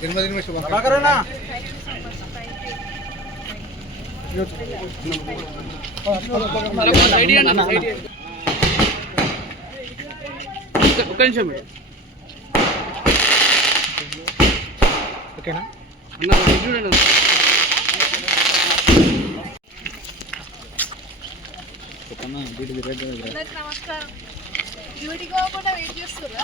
జన్మదిన శుభాకాంక్షలు ఒక్క నిమిషం మేడం. ఓకేనా? అన్న చూడండి అన్న. అందరికి నమస్కారం. డ్యూటీకి పోకుండా వెయిట్ చేస్తుర్రా?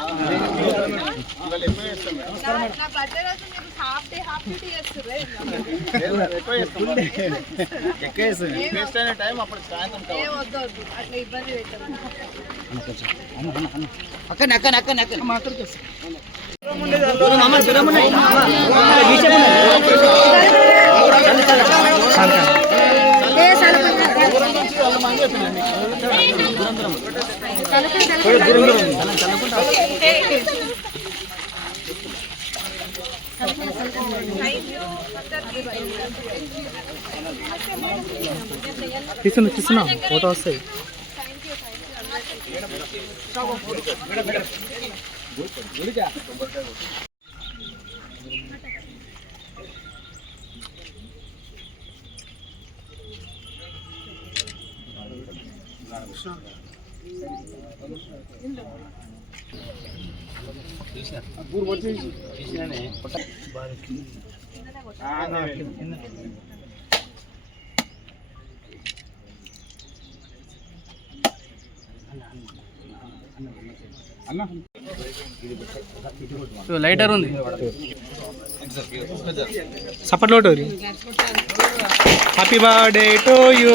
నా- బర్త్డే రోజు మీరు హాఫ్ డే హాఫ్ డ్యూటీ చేస్తుర్రా ఏ వద్దు వద్దు. అట్లా ఇబ్బంది పెట్టదు అక్కనే అక్కనే అక్కనే అక్కనే. తీసుకున్నా తీసుకున్నా ఫోటో వస్తాయి ఇదిగో లైటర్ ఉంది. సపట్లో happy birthday to you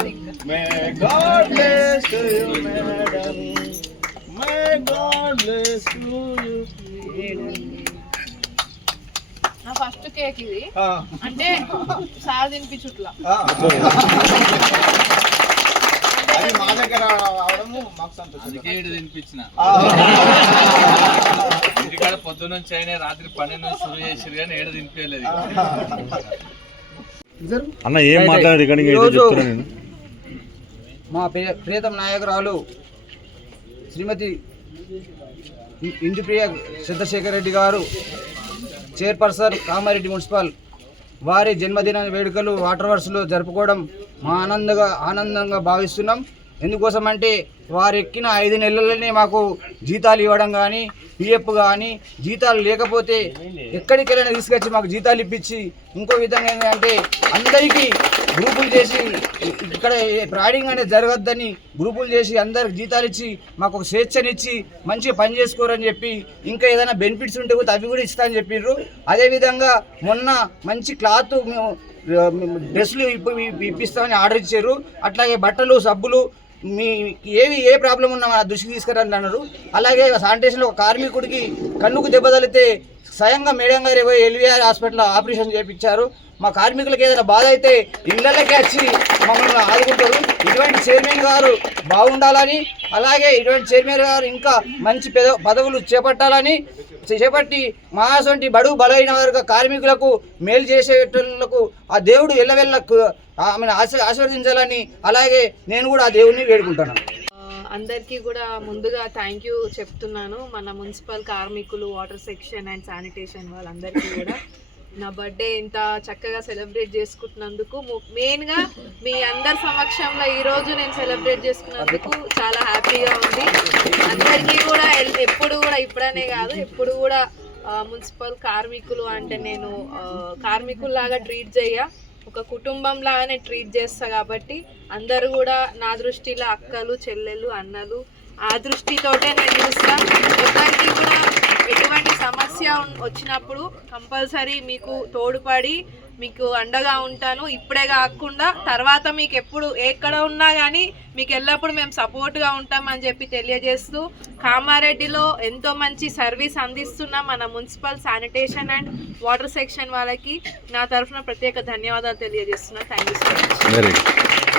May God bless to you, madam. May God bless to you. నా ఫస్ట్ కేక్ ఇది. అంటే సార్ తినిపించుట్లా అది మా దగ్గర అవడము మాకు సంతోషం. అందుకే ఇటు తినిపించిన. పొద్దున్న నుంచి అయినా రాత్రి పన్నెండు నుంచి శురు చేసిరు కానీ ఏడు తినిపించలేదు అన్న ఏం మాట్లాడారు? ఇక్కడ ఇంకా ఏదో చెప్తున్నా నేను. మా ప్రియతమ నాయకురాలు శ్రీమతి ఇంటిప్రియ చంద్రశేఖర్ రెడ్డి గారు చైర్పర్సన్ కామారెడ్డి మున్సిపల్ వారి జన్మదిన వేడుకలు వాటర్ వర్స్లో జరుపుకోవడం మా ఆనందంగా ఆనందంగా భావిస్తున్నాం. ఎందుకోసం అంటే వారు ఎక్కిన ఐదు నెలలనే మాకు జీతాలు ఇవ్వడం కానీ పిఎఫ్ కానీ జీతాలు లేకపోతే ఎక్కడికెళ్ళైనా తీసుకొచ్చి మాకు జీతాలు ఇప్పించి ఇంకో విధంగా ఏంటంటే అందరికీ గ్రూపులు చేసి ఇక్కడ ర్యాడింగ్ అనేది జరగద్దని గ్రూపులు చేసి అందరికి జీతాలు ఇచ్చి మాకు ఒక స్వేచ్ఛనిచ్చి మంచిగా పని చేసుకోరని చెప్పి ఇంకా ఏదైనా బెనిఫిట్స్ ఉంటే కూడా అవి కూడా ఇస్తా అని చెప్పిర్రు. అదేవిధంగా మొన్న మంచి క్లాత్ మేము డ్రెస్సులు ఇప్పిస్తామని ఆర్డర్ ఇచ్చారు. అట్లాగే బట్టలు సబ్బులు మీ ఏవి ఏ ప్రాబ్లం ఉన్నా మన దృష్టికి తీసుకురండి అన్నారు. అలాగే శానిటేషన్లో ఒక కార్మికుడికి కన్నుకు దెబ్బ తగిలితే స్వయంగా మేడం గారు పోయి ఎల్వీఆర్ హాస్పిటల్లో ఆపరేషన్ చేయించారు మా కార్మికులకు ఏదైనా బాధ అయితే ఇళ్ళకి వచ్చి మమ్మల్ని ఆదుకుంటారు. ఇటువంటి చైర్మన్ గారు బాగుండాలని అలాగే ఇటువంటి చైర్మన్ గారు ఇంకా మంచి పెద పదవులు చేపట్టాలని చేపట్టి మా అటువంటి బడుగు బలైన వర్గ కార్మికులకు మేలు చేసేటకు ఆ దేవుడు ఎల్లవెల్ల ఆమెను ఆశీర్వదించాలని అలాగే నేను కూడా ఆ దేవుడిని వేడుకుంటున్నాను. అందరికీ కూడా ముందుగా థ్యాంక్ యూ చెప్తున్నాను. మన మున్సిపల్ కార్మికులు వాటర్ సెక్షన్ అండ్ శానిటేషన్ వాళ్ళందరికీ కూడా. నా బర్త్డే ఇంత చక్కగా సెలబ్రేట్ చేసుకుంటున్నందుకు మెయిన్గా మీ అందరి సమక్షంలో ఈరోజు నేను సెలబ్రేట్ చేసుకున్నందుకు చాలా హ్యాపీగా ఉంది. అందరికీ కూడా ఎప్పుడు కూడా ఇప్పుడనే కాదు ఎప్పుడు కూడా మున్సిపల్ కార్మికులు అంటే నేను కార్మికుల్లాగా ట్రీట్ చేయ ఒక కుటుంబం లాగానే ట్రీట్ చేస్తా కాబట్టి అందరు కూడా నా దృష్టిలో అక్కలు చెల్లెలు అన్నలు ఆ దృష్టితోటే నేను చూస్తా. ఎవరికి కూడా ఎటువంటి సమస్య వచ్చినప్పుడు కంపల్సరీ మీకు తోడ్పడి మీకు అండగా ఉంటాను. ఇప్పుడే కాకుండా తర్వాత మీకు ఎప్పుడు ఎక్కడ ఉన్నా కానీ మీకు ఎల్లప్పుడూ మేము సపోర్ట్గా ఉంటామని చెప్పి తెలియజేస్తూ కామారెడ్డిలో ఎంతో మంచి సర్వీస్ అందిస్తున్న మన municipal sanitation and water section వాళ్ళకి నా తరఫున ప్రత్యేక ధన్యవాదాలు తెలియజేస్తున్నా. Thank you so much.